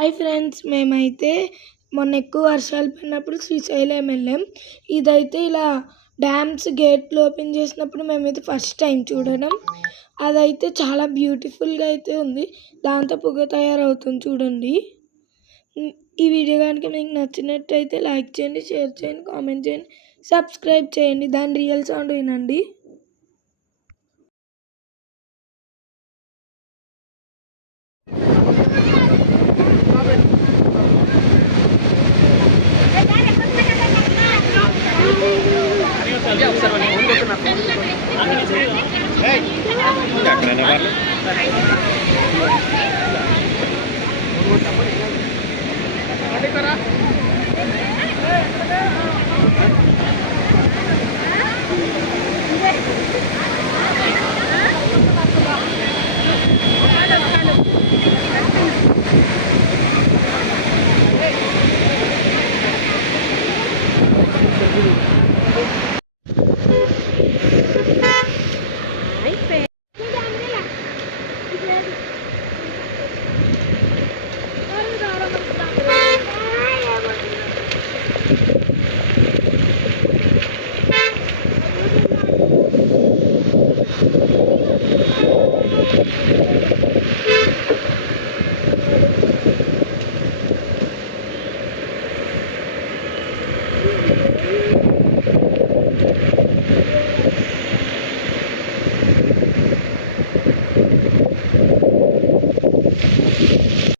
Hi friends, మేమైతే మొన్న ఎక్కువ వర్షాలు పడినప్పుడు శ్రీశైలం వెళ్ళాం. ఇదైతే ఇలా డ్యామ్స్ గేట్లు ఓపెన్ చేసినప్పుడు మేమైతే ఫస్ట్ టైం చూడడం. అదైతే చాలా బ్యూటిఫుల్గా అయితే ఉంది. దాంతో పొగ తయారవుతుంది చూడండి. ఈ వీడియో కనుక మీకు నచ్చినట్టయితే లైక్ చేయండి, షేర్ చేయండి, కామెంట్ చేయండి, సబ్స్క్రైబ్ చేయండి. దాని రియల్ సౌండ్ వినండి.